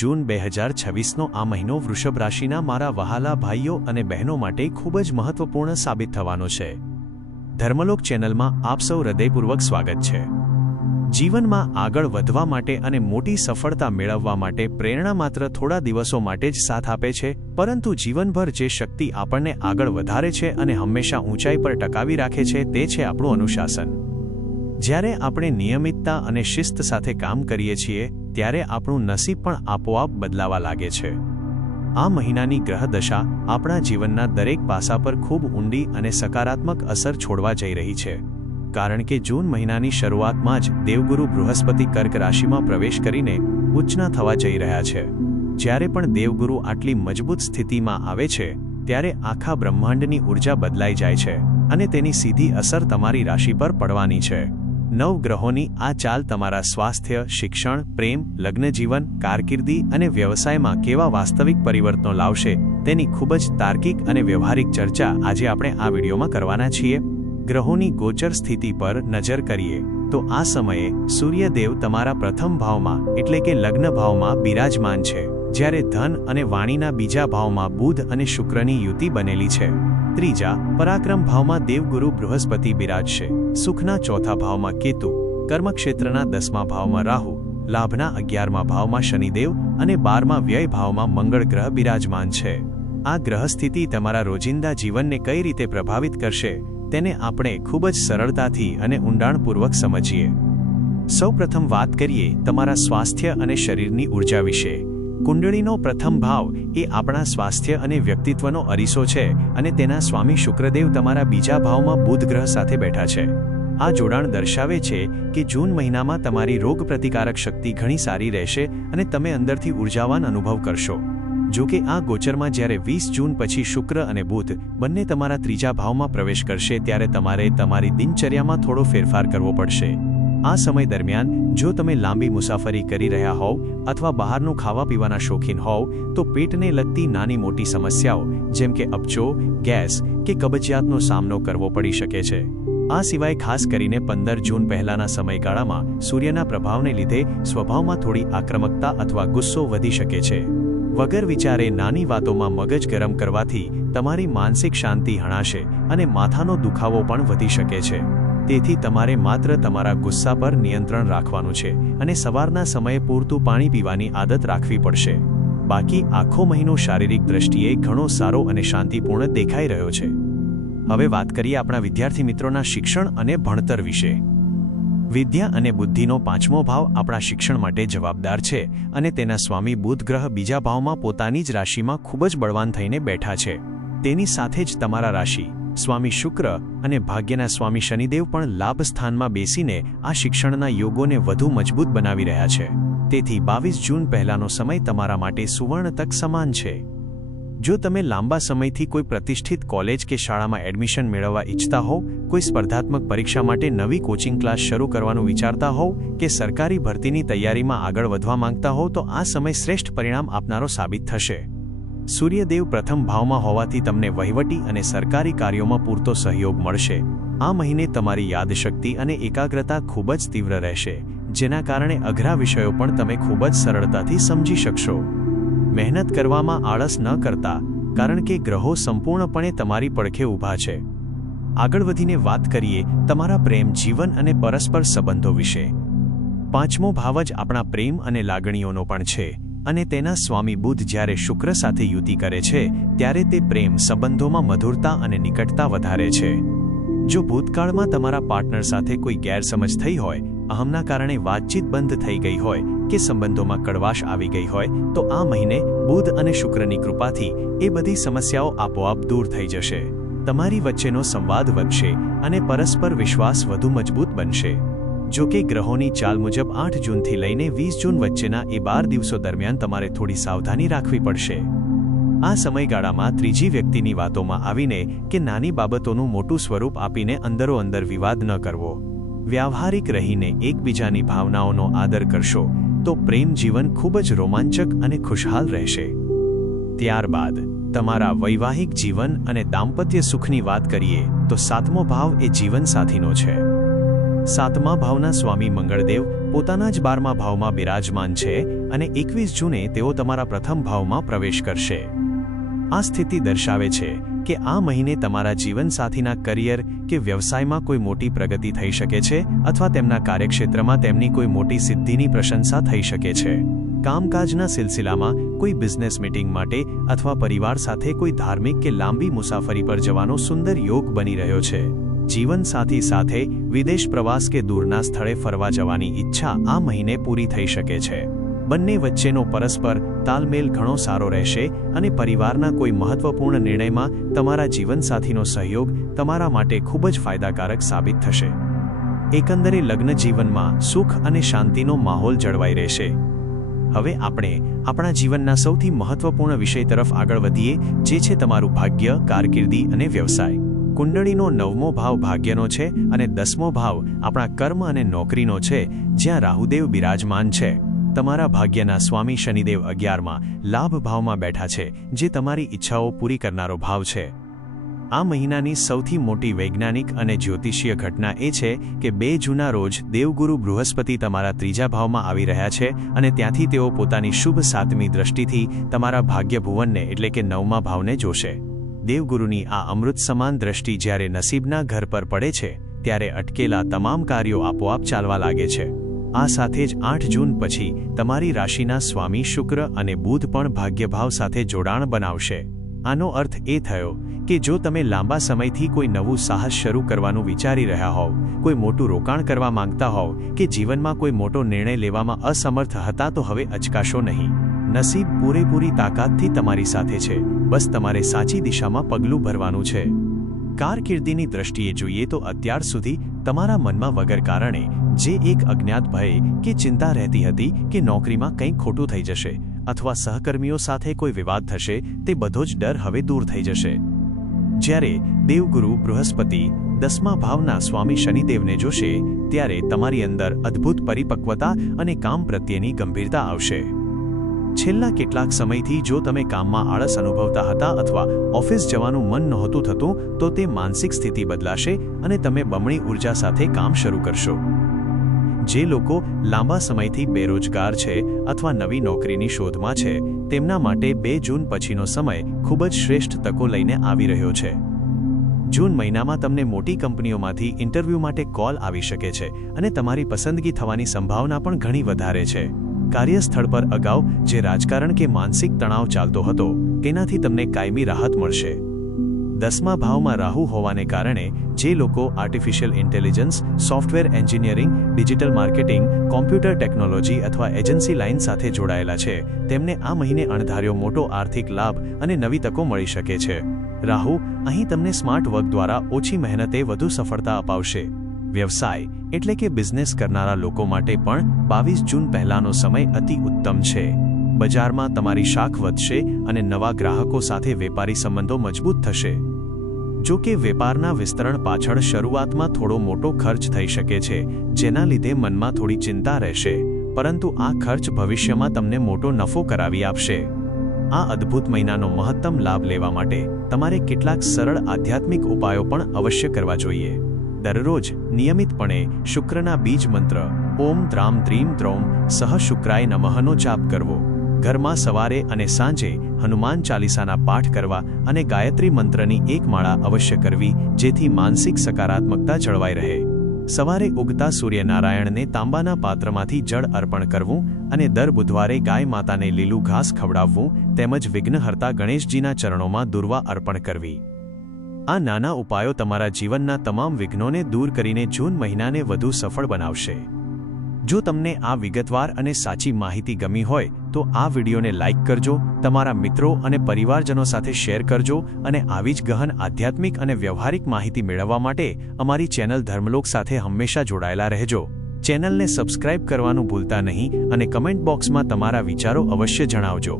જૂન 2026નો આ મહિનો વૃષભ રાશિના મારા વહાલા ભાઈઓ અને બહેનો માટે ખૂબ જ મહત્વપૂર્ણ સાબિત થવાનો છે. ધર્મલોક ચેનલમાં આપ સૌ હૃદયપૂર્વક સ્વાગત છે. જીવનમાં આગળ વધવા માટે અને મોટી સફળતા મેળવવા માટે પ્રેરણા માત્ર થોડા દિવસો માટે જ સાથ આપે છે, પરંતુ જીવનભર જે શક્તિ આપણને આગળ વધારે છે અને હંમેશા ઊંચાઈ પર ટકાવી રાખે છે તે છે આપણું અનુશાસન. જ્યારે આપણે નિયમિતતા અને શિસ્ત સાથે કામ કરીએ છીએ ત્યારે આપણું નસીબ પણ આપોઆપ બદલાવા લાગે છે. આ મહિનાની ગ્રહદશા આપણા જીવનના દરેક પાસા પર ખૂબ ઊંડી અને સકારાત્મક અસર છોડવા જઈ રહી છે, કારણ કે જૂન મહિનાની શરૂઆતમાં જ દેવગુરુ બૃહસ્પતિ કર્ક રાશિમાં પ્રવેશ કરીને ઉચ્ચના થવા જઈ રહ્યા છે. જ્યારે પણ દેવગુરુ આટલી મજબૂત સ્થિતિમાં આવે છે ત્યારે આખા બ્રહ્માંડની ઊર્જા બદલાઈ જાય છે અને તેની સીધી અસર તમારી રાશિ પર પડવાની છે. નવ ગ્રહોની આ ચાલ તમારા સ્વાસ્થ્ય, શિક્ષણ, પ્રેમ, લગ્નજીવન, કારકિર્દી અને વ્યવસાયમાં કેવા વાસ્તવિક પરિવર્તનો લાવશે તેની ખૂબ જ તાર્કિક અને વ્યવહારિક ચર્ચા આજે આપણે આ વિડીયોમાં કરવાના છીએ. ગ્રહોની ગોચર સ્થિતિ પર નજર કરીએ તો આ સમયે સૂર્યદેવ તમારા પ્રથમ ભાવમાં એટલે કે લગ્ન ભાવમાં બિરાજમાન છે, જ્યારે ધન અને વાણીના બીજા ભાવમાં બુધ અને શુક્રની યુતિ બનેલી છે. ત્રીજા પરાક્રમ ભાવમાં દેવગુરુ બૃહસ્પતિ બિરાજશે, સુખના ચોથા ભાવમાં કેતુ, કર્મક્ષેત્રના 10મા ભાવમાં રાહુ, લાભના 11મા ભાવમાં શનિદેવ અને 12મા વ્યય ભાવમાં મંગળ ગ્રહ બિરાજમાન છે. આ ગ્રહસ્થિતિ તમારા રોજિંદા જીવનને કઈ રીતે પ્રભાવિત કરશે તેને આપણે ખૂબ જ સરળતાથી અને ઊંડાણપૂર્વક સમજીએ. સૌપ્રથમ વાત કરીએ તમારા સ્વાસ્થ્ય અને શરીરની ઊર્જા વિશે. કુંડળીનો પ્રથમ ભાવ એ આપણા સ્વાસ્થ્ય અને વ્યક્તિત્વનો અરીસો છે અને તેના સ્વામી શુક્રદેવ તમારા બીજા ભાવમાં બુધ ગ્રહ સાથે બેઠા છે. આ જોડાણ દર્શાવે છે કે જૂન મહિનામાં તમારી રોગપ્રતિકારક શક્તિ ઘણી સારી રહેશે અને તમે અંદરથી ઊર્જાવાન અનુભવ કરશો. જો કે આ ગોચરમાં જ્યારે 20 જૂન પછી શુક્ર અને બુધ બંને તમારા ત્રીજા ભાવમાં પ્રવેશ કરશે ત્યારે તમારે તમારી દિનચર્યામાં થોડો ફેરફાર કરવો પડશે. આ સમય દરમિયાન જો તમે લાંબી મુસાફરી કરી રહ્યા હોવ અથવા બહારનું ખાવા પીવાના શોખીન હોવ તો પેટને લગતી નાની મોટી સમસ્યાઓ જેમ કે અપચો, ગેસ કે કબજિયાતનો સામનો કરવો પડી શકે છે. આ સિવાય ખાસ કરીને 15 જૂન પહેલાના સમયગાળામાં સૂર્યના પ્રભાવને લીધે સ્વભાવમાં થોડી આક્રમકતા અથવા ગુસ્સો વધી શકે છે. વગર વિચારે નાની વાતોમાં મગજ ગરમ કરવાથી તમારી માનસિક શાંતિ હણાશે અને માથાનો દુખાવો પણ વધી શકે છે. તેથી તમારે માત્ર તમારા ગુસ્સા પર નિયંત્રણ રાખવાનું છે અને સવારના સમયે પૂરતું પાણી પીવાની આદત રાખવી પડશે. બાકી આખો મહિનો શારીરિક દ્રષ્ટિએ ઘણો સારો અને શાંતિપૂર્ણ દેખાઈ રહ્યો છે. હવે વાત કરીએ આપણા વિદ્યાર્થી મિત્રોના શિક્ષણ અને ભણતર વિશે. વિદ્યા અને બુદ્ધિનો 5મો ભાવ આપણા શિક્ષણ માટે જવાબદાર છે અને તેના સ્વામી બુધ ગ્રહ બીજા ભાવમાં પોતાની જ રાશિમાં ખૂબ જ બળવાન થઈને બેઠા છે. તેની સાથે જ તમારા રાશિ સ્વામી શુક્ર અને ભાગ્યના સ્વામી શનિદેવ પણ લાભ સ્થાનમાં બેસીને આ શિક્ષણના યોગોને વધુ મજબૂત બનાવી રહ્યા છે. તેથી 22 જૂન પહેલાનો સમય તમારા માટે સુવર્ણ તક સમાન છે. જો તમે લાંબા સમયથી કોઈ પ્રતિષ્ઠિત કોલેજ કે શાળામાં એડમિશન મેળવવા ઈચ્છતા હોવ, કોઈ સ્પર્ધાત્મક પરીક્ષા માટે નવી કોચિંગ ક્લાસ શરૂ કરવાનું વિચારતા હોવ કે સરકારી ભરતીની તૈયારીમાં આગળ વધવા માંગતા હોવ તો આ સમય શ્રેષ્ઠ પરિણામ આપનારો સાબિત થશે. સૂર્યદેવ પ્રથમ ભાવમાં હોવાથી તમને વહીવટી અને સરકારી કાર્યોમાં પૂરતો સહયોગ મળશે. આ મહિને તમારી યાદશક્તિ અને એકાગ્રતા ખૂબ જ તીવ્ર રહેશે, જેના કારણે અઘરા વિષયો પણ તમે ખૂબ જ સરળતાથી સમજી શકશો. મહેનત કરવામાં આળસ ન કરતા, કારણ કે ગ્રહો સંપૂર્ણપણે તમારી પડખે ઊભા છે. આગળ વધીને વાત કરીએ તમારા પ્રેમ જીવન અને પરસ્પર સંબંધો વિશે. 5મો ભાવ જ આપણા પ્રેમ અને લાગણીઓનો પણ છે અને તેના સ્વામી બુધ જ્યારે શુક્ર સાથે યુતિ કરે છે ત્યારે તે પ્રેમ સંબંધોમાં મધુરતા અને નિકટતા વધારે છે. જો ભૂતકાળમાં તમારા પાર્ટનર સાથે કોઈ ગેરસમજ થઈ હોય, અહમના કારણે વાતચીત બંધ થઈ ગઈ હોય કે સંબંધોમાં કડવાશ આવી ગઈ હોય તો આ મહિને બુધ અને શુક્રની કૃપાથી એ બધી સમસ્યાઓ આપોઆપ દૂર થઈ જશે. તમારી વચ્ચેનો સંવાદ વધશે અને પરસ્પર વિશ્વાસ વધુ મજબૂત બનશે. જો કે ગ્રહોની ચાલ મુજબ 8 જૂનથી લઈને 20 જૂન વચ્ચેના એ 12 દિવસો દરમિયાન તમારે થોડી સાવધાની રાખવી પડશે. આ સમયગાળામાં ત્રીજી વ્યક્તિની વાતોમાં આવીને કે નાની બાબતોનું મોટું સ્વરૂપ આપીને અંદરોઅંદર વિવાદ ન કરવો. વ્યાવહારિક રહીને એકબીજાની ભાવનાઓનો આદર કરશો તો પ્રેમ જીવન ખૂબ જ રોમાંચક અને ખુશહાલ રહેશે. ત્યારબાદ તમારા વૈવાહિક જીવન અને દાંપત્ય સુખની વાત કરીએ તો 7મો ભાવ એ જીવનસાથીનો છે. 7મા ભાવના સ્વામી મંગળદેવ પોતાના જ 12મા ભાવમાં બિરાજમાન છે અને 21 જૂને તેઓ તમારા પ્રથમ ભાવમાં પ્રવેશ કરશે. આ સ્થિતિ દર્શાવે છે કે આ મહિને તમારા જીવનસાથીના કરિયર કે વ્યવસાયમાં કોઈ મોટી પ્રગતિ થઈ શકે છે અથવા તેમના કાર્યક્ષેત્રમાં તેમની કોઈ મોટી સિદ્ધિની પ્રશંસા થઈ શકે છે. કામકાજના સિલસિલામાં કોઈ બિઝનેસ મીટિંગ માટે અથવા પરિવાર સાથે કોઈ ધાર્મિક કે લાંબી મુસાફરી પર જવાનો સુંદર યોગ બની રહ્યો છે. જીવનસાથી સાથે વિદેશ પ્રવાસ કે દૂરના સ્થળે ફરવા જવાની ઈચ્છા આ મહિને પૂરી થઈ શકે છે. બંને વચ્ચેનો પરસ્પર તાલમેલ ઘણો સારો રહેશે અને પરિવારના કોઈ મહત્વપૂર્ણ નિર્ણયમાં તમારા જીવનસાથીનો સહયોગ તમારા માટે ખૂબ જ ફાયદાકારક સાબિત થશે. એકંદરે લગ્ન જીવનમાં સુખ અને શાંતિનો માહોલ જળવાઈ રહેશે. હવે આપણે આપણા જીવનના સૌથી મહત્વપૂર્ણ વિષય તરફ આગળ વધીએ, જે છે તમારું ભાગ્ય, કારકિર્દી અને વ્યવસાય. કુંડળીનો 9મો ભાવ ભાગ્યનો છે અને 10મો ભાવ આપણા કર્મ અને નોકરીનો છે, જ્યાં રાહુદેવ બિરાજમાન છે. તમારા ભાગ્યના સ્વામી શનિદેવ 11માં લાભ ભાવમાં બેઠા છે, જે તમારી ઈચ્છાઓ પૂરી કરનારો ભાવ છે. આ મહિનાની સૌથી મોટી વૈજ્ઞાનિક અને જ્યોતિષીય ઘટના એ છે કે 2 જૂનના રોજ દેવગુરુ બૃહસ્પતિ તમારા 3જા ભાવમાં આવી રહ્યા છે અને ત્યાંથી તેઓ પોતાની શુભ 7મી દ્રષ્ટિથી તમારા ભાગ્યભુવનને એટલે કે 9મા ભાવને જોશે. દેવગુરુની આ અમૃત સમાન દ્રષ્ટિ જ્યારે નસીબના ઘર પર પડે છે ત્યારે અટકેલા તમામ કાર્યો આપોઆપ ચાલવા લાગે છે. આ સાથે જ 8 જૂન પછી તમારી રાશિના સ્વામી શુક્ર અને બુધ પણ ભાગ્યભાવ સાથે જોડાણ બનાવશે. આનો અર્થ એ થયો કે જો તમે લાંબા સમયથી કોઈ નવું સાહસ શરૂ કરવાનું વિચારી રહ્યા હોવ, કોઈ મોટું રોકાણ કરવા માંગતા હોવ કે જીવનમાં કોઈ મોટો નિર્ણય લેવામાં અસમર્થ હતા, તો હવે અચકાશો નહીં. નસીબ પૂરેપૂરી તાકાતથી તમારી સાથે છે. બસ તમારે સાચી દિશામાં પગલું ભરવાનું છે. કારકિર્દીની દ્રષ્ટિએ જોઈએ તો અત્યાર સુધી તમારા મનમાં વગર કારણે જે એક અજ્ઞાત ભય કે ચિંતા રહેતી હતી કે નોકરીમાં કંઈક ખોટું થઈ જશે અથવા સહકર્મીઓ સાથે કોઈ વિવાદ થશે, તે બધો જ ડર હવે દૂર થઈ જશે. જ્યારે દેવગુરુ બૃહસ્પતિ 10મા ભાવના સ્વામી શનિદેવને જોશે ત્યારે તમારી અંદર અદ્ભુત પરિપક્વતા અને કામ પ્રત્યેની ગંભીરતા આવશે. છેલ્લા કેટલાક સમયથી જો તમે કામમાં આળસ અનુભવતા હતા અથવા ઓફિસ જવાનું મન નહોતું થતું, તો તે માનસિક સ્થિતિ બદલાશે અને તમે બમણી ઉર્જા સાથે કામ શરૂ કરશો. જે લોકો લાંબા સમયથી બેરોજગાર છે અથવા નવી નોકરીની શોધમાં છે, તેમના માટે 2 જૂન પછીનો સમય ખૂબ જ શ્રેષ્ઠ તકો લઈને આવી રહ્યો છે. જૂન મહિનામાં તમને મોટી કંપનીઓમાંથી ઇન્ટરવ્યૂ માટે કોલ આવી શકે છે અને તમારી પસંદગી થવાની સંભાવના પણ ઘણી વધારે છે. કાર્યસ્થળ પર અગાઉ જે રાજકારણ કે માનસિક તણાવ ચાલતો હતો, તેનાથી તમને કાયમી રાહત મળશે. 10મા ભાવમાં રાહુ હોવાને કારણે જે લોકો artificial intelligence, software engineering, digital marketing, computer technology અથવા એજન્સી લાઇન સાથે જોડાયેલા છે, તેમને આ મહિને અણધાર્યો મોટો આર્થિક લાભ અને નવી તકો મળી શકે છે. રાહુ અહીં તમને સ્માર્ટ વર્ક દ્વારા ઓછી મહેનતે વધુ સફળતા અપાવશે. વ્યવસાય એટલે કે બિઝનેસ કરનારા લોકો માટે પણ 22 જૂન પહેલાનો સમય અતિ ઉત્તમ છે. બજારમાં તમારી શાખ વધશે અને નવા ગ્રાહકો સાથે વેપારી સંબંધો મજબૂત થશે. જો કે વેપારના વિસ્તરણ પાછળ શરૂઆતમાં થોડો મોટો ખર્ચ થઈ શકે છે, જેના લીધે મનમાં થોડી ચિંતા રહેશે, પરંતુ આ ખર્ચ ભવિષ્યમાં તમને મોટો નફો કરાવી આપશે. આ અદ્ભુત મહિનાનો મહત્તમ લાભ લેવા માટે તમારે કેટલાક સરળ આધ્યાત્મિક ઉપાયો પણ અવશ્ય કરવા જોઈએ. દરરોજ નિયમિતપણે શુક્રના બીજ મંત્ર ઓમ દ્રામ દ્રીમ દ્રૌમ સહ શુક્રાય નમઃનો જાપ કરવો. ઘરમાં સવારે અને સાંજે હનુમાન ચાલીસાના પાઠ કરવા અને ગાયત્રી મંત્રની એક માળા અવશ્ય કરવી, જેથી માનસિક સકારાત્મકતા જળવાઈ રહે. સવારે ઉગતા સૂર્યનારાયણને તાંબાના પાત્રમાંથી જળ અર્પણ કરવું અને દર બુધવારે ગાય માતાને લીલું ઘાસ ખવડાવવું તેમજ વિઘ્નહર્તા ગણેશજીના ચરણોમાં દુર્વા અર્પણ કરવી. આ નાના ઉપાયો તમારા જીવનના તમામ વિઘ્નોને દૂર કરીને જૂન મહિનાને વધુ સફળ બનાવશે. જો તમને આ વિગતવાર અને સાચી માહિતી ગમી હોય તો આ વિડીયોને લાઇક કરજો, તમારા મિત્રો અને પરિવારજનો સાથે શેર કરજો અને આવી જ ગહન આધ્યાત્મિક અને વ્યવહારિક માહિતી મેળવવા માટે અમારી ચેનલ ધર્મલોક સાથે હંમેશા જોડાયેલા રહેજો. ચેનલને સબસ્ક્રાઇબ કરવાનું ભૂલતા નહીં અને કમેન્ટ બોક્સમાં તમારા વિચારો અવશ્ય જણાવજો.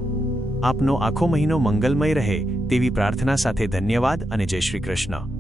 આપનો આખો મહિનો મંગલમય રહે તેવી પ્રાર્થના સાથે ધન્યવાદ અને જય શ્રી કૃષ્ણ.